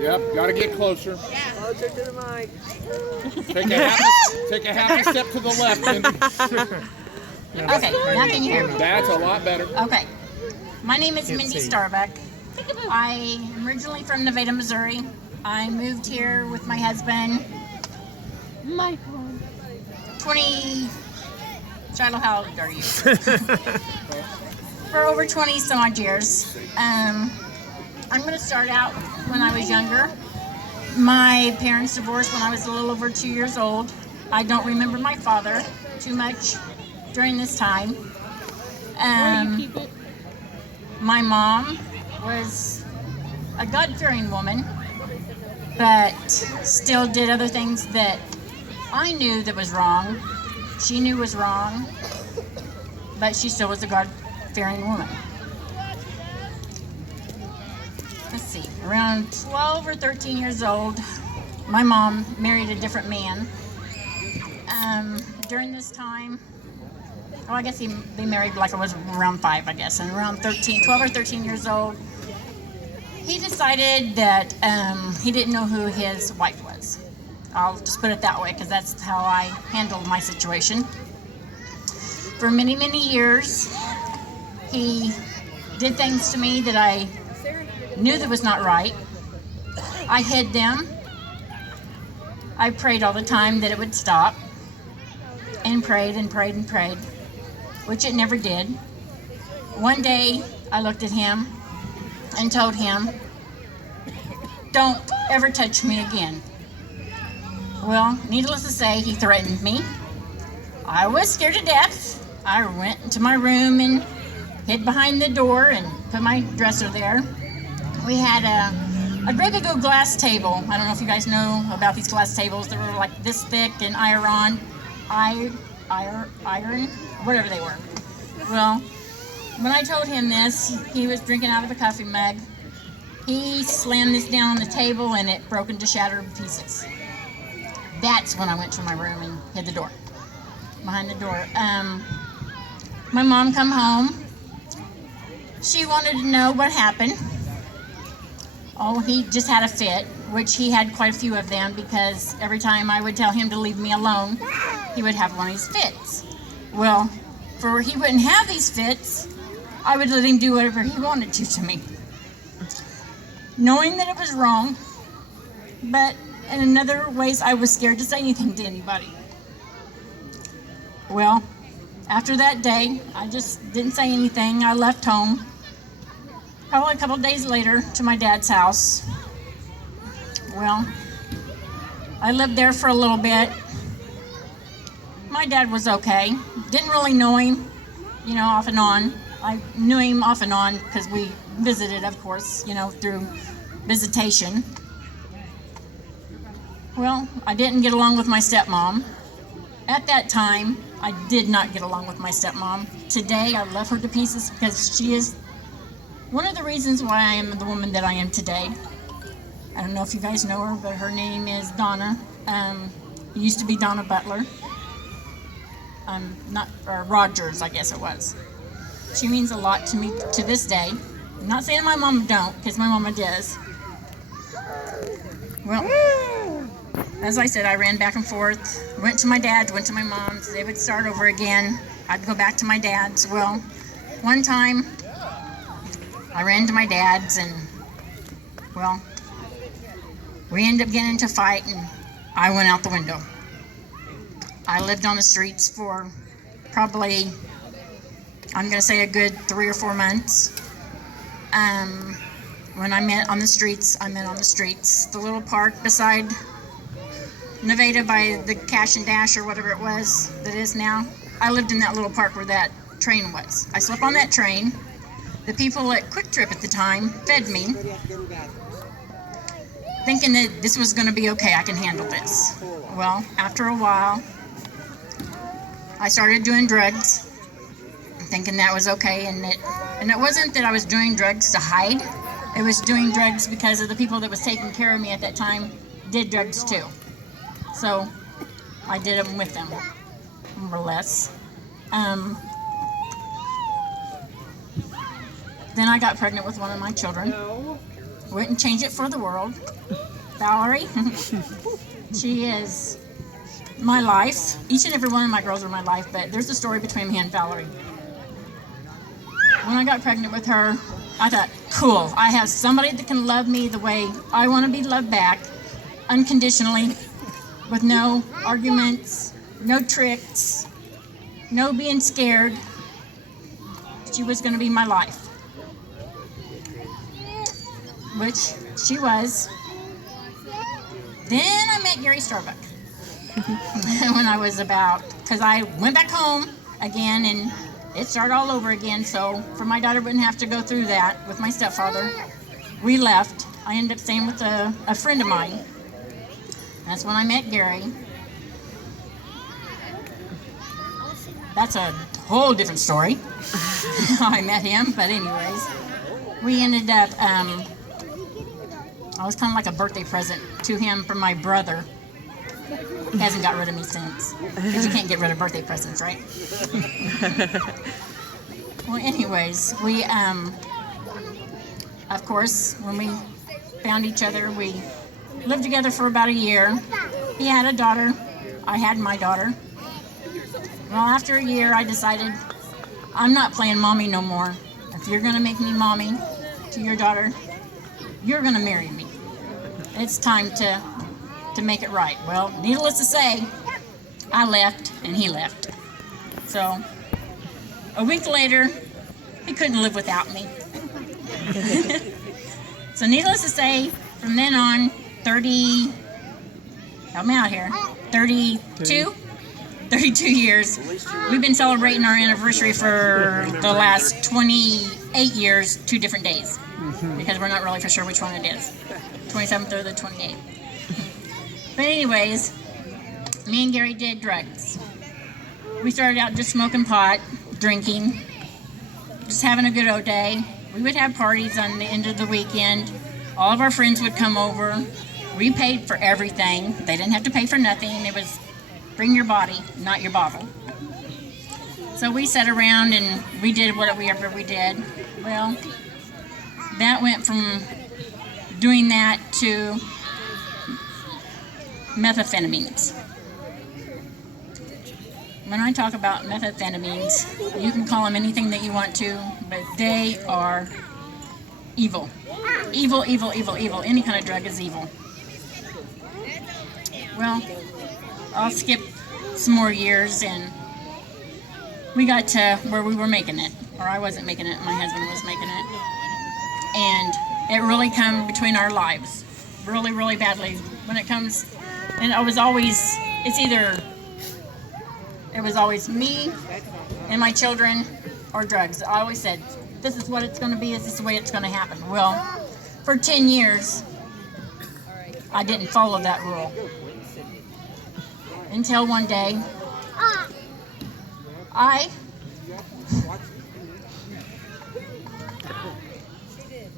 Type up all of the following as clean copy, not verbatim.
Yep, gotta get closer. Yeah. Closer to the mic. Take a happy step to the left, Mindy. Okay, now can you hear me? That's a lot better. Okay. My name is Mindy Starbuck. I'm originally from Nevada, Missouri. I moved here with my husband. Michael. 20. Shiloh, how old are you? For over 20 some odd years. I'm going to start out when I was younger. My parents divorced when I was a little over 2 years old. I don't remember my father too much during this time. My mom was a God-fearing woman, but still did other things that I knew that was wrong. She knew was wrong, but she still was a God-fearing woman. Let's see, around 12 or 13 years old, my mom married a different man. During this time, well, I guess they married like I was around 5, I guess, and around 12 or 13 years old, he decided that he didn't know who his wife was. I'll just put it that way because that's how I handled my situation. For many, many years, he did things to me that I knew that was not right. I hid them. I prayed all the time that it would stop, and prayed and prayed and prayed, which it never did. One day, I looked at him and told him, "Don't ever touch me again." Well, needless to say, he threatened me. I was scared to death. I went into my room and hid behind the door and put my dresser there. We had a great big old glass table. I don't know if you guys know about these glass tables. They were like this thick and iron, whatever they were. Well, when I told him this, he was drinking out of a coffee mug. He slammed this down on the table and it broke into shattered pieces. That's when I went to my room and hid the door, behind the door. My mom come home. She wanted to know what happened. Oh, he just had a fit, which he had quite a few of them because every time I would tell him to leave me alone, he would have one of these fits. Well, for he wouldn't have these fits, I would let him do whatever he wanted to me. Knowing that it was wrong, but in other ways I was scared to say anything to anybody. Well, after that day, I just didn't say anything. I left home. Probably a couple days later to my dad's house. Well, I lived there for a little bit. My dad was okay. Didn't really know him, off and on. I knew him off and on because we visited, of course, through visitation. Well, I didn't get along with my stepmom. At that time, I did not get along with my stepmom. Today, I love her to pieces because she is one of the reasons why I am the woman that I am today. I don't know if you guys know her, but her name is Donna. It used to be Donna Butler. Or Rogers, I guess it was. She means a lot to me to this day. I'm not saying my mama don't, because my mama does. Well, as I said, I ran back and forth. Went to my dad's, went to my mom's. They would start over again. I'd go back to my dad's. Well, one time, I ran to my dad's and, well, we ended up getting into a fight and I went out the window. I lived on the streets for probably, I'm going to say a good 3 or 4 months. When I meant on the streets, I meant on the streets. The little park beside Nevada by the Cash and Dash or whatever it was that is now. I lived in that little park where that train was. I slept on that train. The people at Quick Trip at the time fed me, thinking that this was going to be okay, I can handle this. Well, after a while, I started doing drugs, thinking that was okay, and it wasn't that I was doing drugs to hide. It was doing drugs because of the people that was taking care of me at that time did drugs too. So I did them with them, more or less. Then I got pregnant with one of my children. Wouldn't change it for the world. Valerie, she is my life. Each and every one of my girls are my life, but there's a story between me and Valerie. When I got pregnant with her, I thought, cool, I have somebody that can love me the way I want to be loved back, unconditionally, with no arguments, no tricks, no being scared. She was going to be my life. Which she was. Then I met Gary Starbuck. When I was because I went back home again and it started all over again. So for my daughter wouldn't have to go through that with my stepfather, we left. I ended up staying with a friend of mine. That's when I met Gary. That's a whole different story. How I met him, but anyways, we ended up, I was kind of like a birthday present to him from my brother. He hasn't got rid of me since, because you can't get rid of birthday presents, right? Well, anyways, we, of course, when we found each other, we lived together for about a year. He had a daughter. I had my daughter. Well, after a year, I decided I'm not playing mommy no more. If you're going to make me mommy to your daughter, you're going to marry me. It's time to make it right. Well, needless to say, I left and he left. So a week later, he couldn't live without me. So needless to say, from then on, 32 years. We've been celebrating our anniversary for the last 28 years, 2 different days, because we're not really for sure which one it is, 27th or the 28th. But anyways, me and Gary did drugs. We started out just smoking pot, drinking, just having a good old day. We would have parties on the end of the weekend. All of our friends would come over. We paid for everything. They didn't have to pay for nothing. It was bring your body, not your bottle. So we sat around and we did whatever we did. Well, that went from doing that to methamphetamines. When I talk about methamphetamines, you can call them anything that you want to, but they are evil. Evil, evil, evil, evil. Any kind of drug is evil. Well, I'll skip some more years, and we got to where we were making it. Or I wasn't making it, my husband was making it. And it really come between our lives, really, really badly. When it comes, and it was always me and my children or drugs. I always said, this is what it's going to be, this is the way it's going to happen. Well, for 10 years, I didn't follow that rule. Until one day, I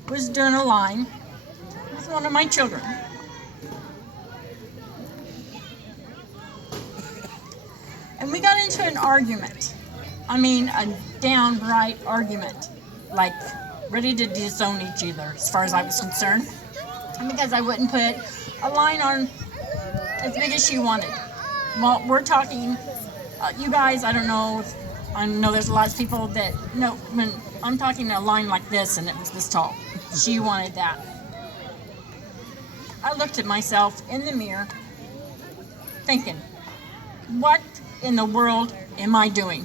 was doing a line with one of my children. And we got into an argument. I mean, a downright argument. Like, ready to disown each other, as far as I was concerned. Because I wouldn't put a line on as big as she wanted. Well, we're talking, you guys, I don't know there's a lot of people that, no, when I'm talking a line like this and it was this tall. She wanted that. I looked at myself in the mirror thinking, what in the world am I doing?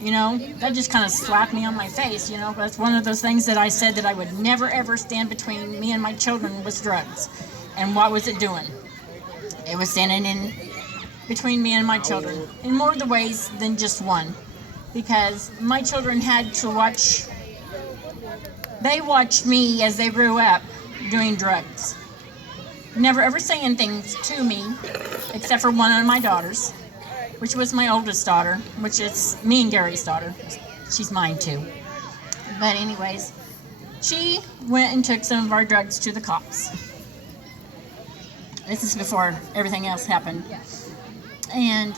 You know, that just kind of slapped me on my face, you know. That's one of those things that I said that I would never ever stand between me and my children was drugs. And what was it doing? It was standing in between me and my children in more of the ways than just one. Because my children had to they watched me as they grew up doing drugs. Never ever saying things to me, except for one of my daughters, which was my oldest daughter, which is me and Gary's daughter. She's mine too. But anyways, she went and took some of our drugs to the cops. This is before everything else happened. And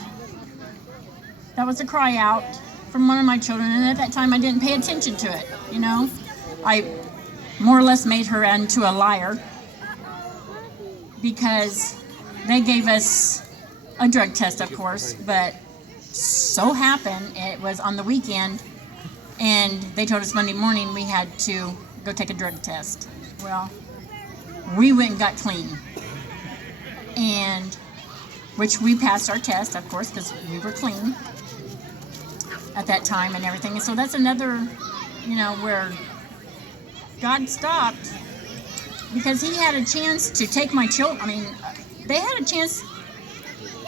that was a cry out from one of my children, and at that time I didn't pay attention to it, you know. I more or less made her into a liar because they gave us a drug test, of course, but so happened it was on the weekend, and they told us Monday morning we had to go take a drug test. Well, we went and got clean, and which we passed our test, of course, because we were clean at that time and everything. And so that's another, where God stopped, because he had a chance to take my children. I mean, they had a chance.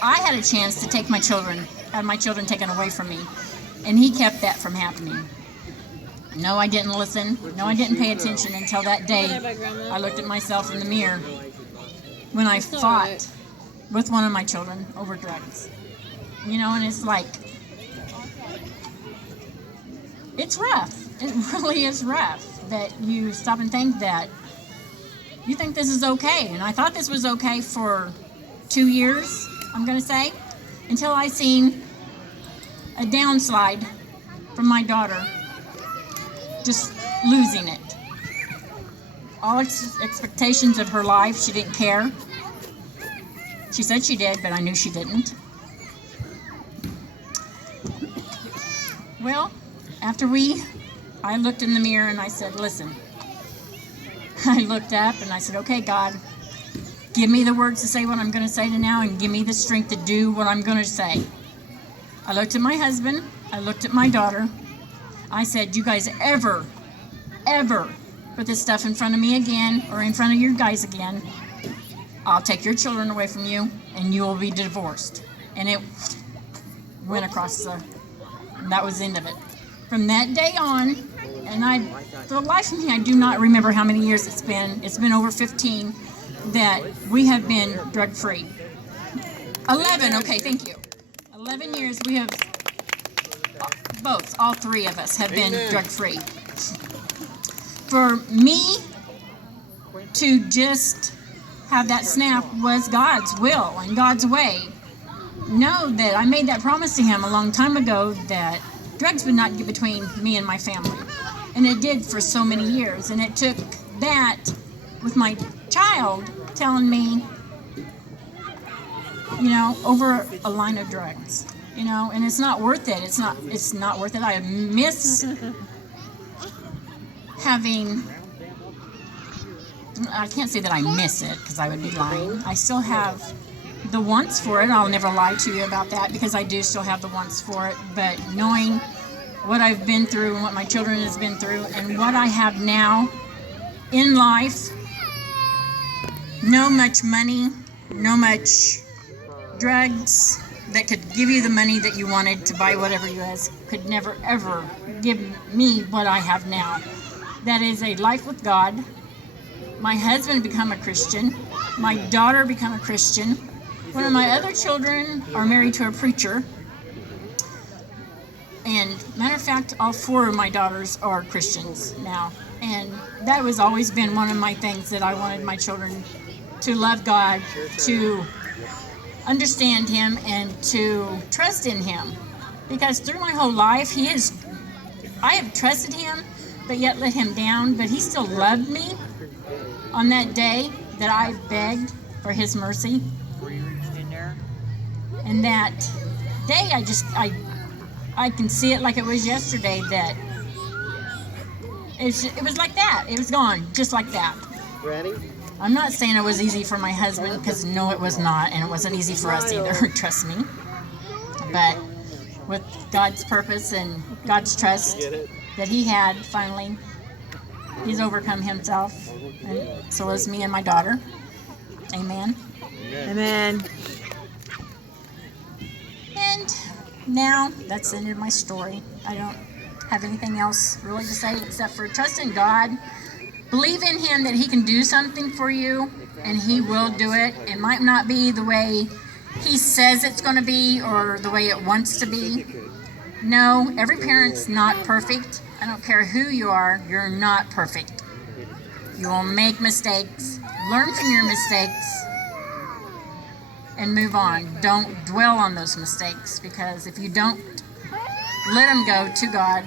I had a chance to take my children, have my children taken away from me, and he kept that from happening. No, I didn't listen. No, I didn't pay attention until that day I looked at myself in the mirror when I fought with one of my children over drugs. And it's like, it's rough. It really is rough that you stop and think that you think this is okay. And I thought this was okay for 2 years, I'm going to say, until I seen a downslide from my daughter just losing it. All expectations of her life, she didn't care. She said she did, but I knew she didn't. Well, after I looked in the mirror and I said, listen. I looked up and I said, okay, God, give me the words to say what I'm going to say to now, and give me the strength to do what I'm going to say. I looked at my husband. I looked at my daughter. I said, you guys ever put this stuff in front of me again, or in front of your guys again, I'll take your children away from you, and you will be divorced. And it went across and that was the end of it. From that day on, and for the life of me, I do not remember how many years it's been. It's been over 15 that we have been drug-free. 11, okay, thank you. 11 years we have, all three of us have been drug-free. For me to just have that snap was God's will and God's way. Know that I made that promise to him a long time ago that drugs would not get between me and my family. And it did for so many years. And it took that with my child telling me, over a line of drugs, and it's not worth it. It's not worth it. I miss having, I can't say that I miss it because I would be lying. I still have the wants for it. I'll never lie to you about that because I do still have the wants for it. But knowing what I've been through and what my children has been through and what I have now in life, no much money, no much drugs that could give you the money that you wanted to buy whatever you asked could never ever give me what I have now. That is a life with God. My husband become a Christian. My daughter become a Christian. One of my other children are married to a preacher. And matter of fact, all 4 of my daughters are Christians now. And that has always been one of my things, that I wanted my children to love God, to understand him, and to trust in him. Because through my whole life, I have trusted him, but yet let him down. But he still loved me on that day that I begged for his mercy. And that day, I can see it like it was yesterday, that it was like that. It was gone, just like that. Ready? I'm not saying it was easy for my husband, because no, it was not, and it wasn't easy for us either, trust me. But with God's purpose and God's trust that he had, finally, he's overcome himself, and so is me and my daughter. Amen. Amen. And now, that's the end of my story. I don't have anything else really to say except for trust in God. Believe in him that he can do something for you, and he will do it. It might not be the way he says it's going to be or the way it wants to be. No, every parent's not perfect. I don't care who you are, you're not perfect. You will make mistakes. Learn from your mistakes and move on. Don't dwell on those mistakes, because if you don't let them go to God,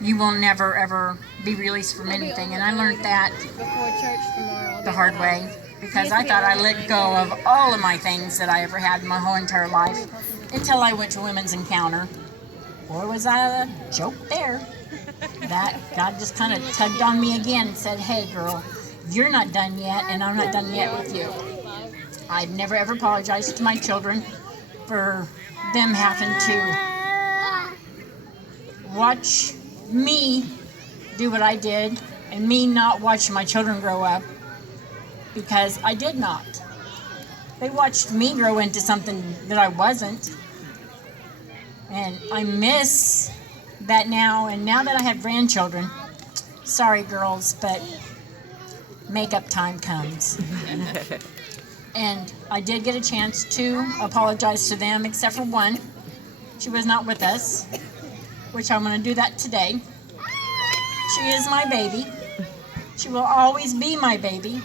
you will never ever be released from anything. And I learned that Before church tomorrow. the hard way because I thought I let go of all of my things that I ever had in my whole entire life until I went to Women's Encounter. Boy, was I a joke there. That God just kind of tugged on me again and said, hey, girl, you're not done yet, and I'm not done yet with you. I've never ever apologized to my children for them having to watch me do what I did and me not watching my children grow up, because I did not. They watched me grow into something that I wasn't. And I miss that now. And now that I have grandchildren, sorry girls, but makeup time comes. And I did get a chance to apologize to them, except for one. She was not with us, which I'm going to do that today. She is my baby. She will always be my baby.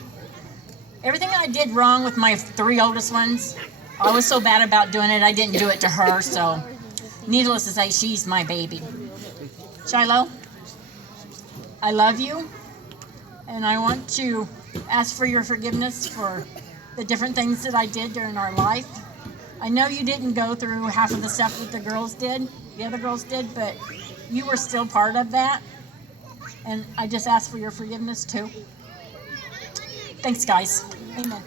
Everything I did wrong with my 3 oldest ones, I was so bad about doing it, I didn't do it to her, so needless to say, she's my baby. Shiloh, I love you, and I want to ask for your forgiveness for the different things that I did during our life. I know you didn't go through half of the stuff that the other girls did, but you were still part of that, and I just ask for your forgiveness too. Thanks, guys. Amen.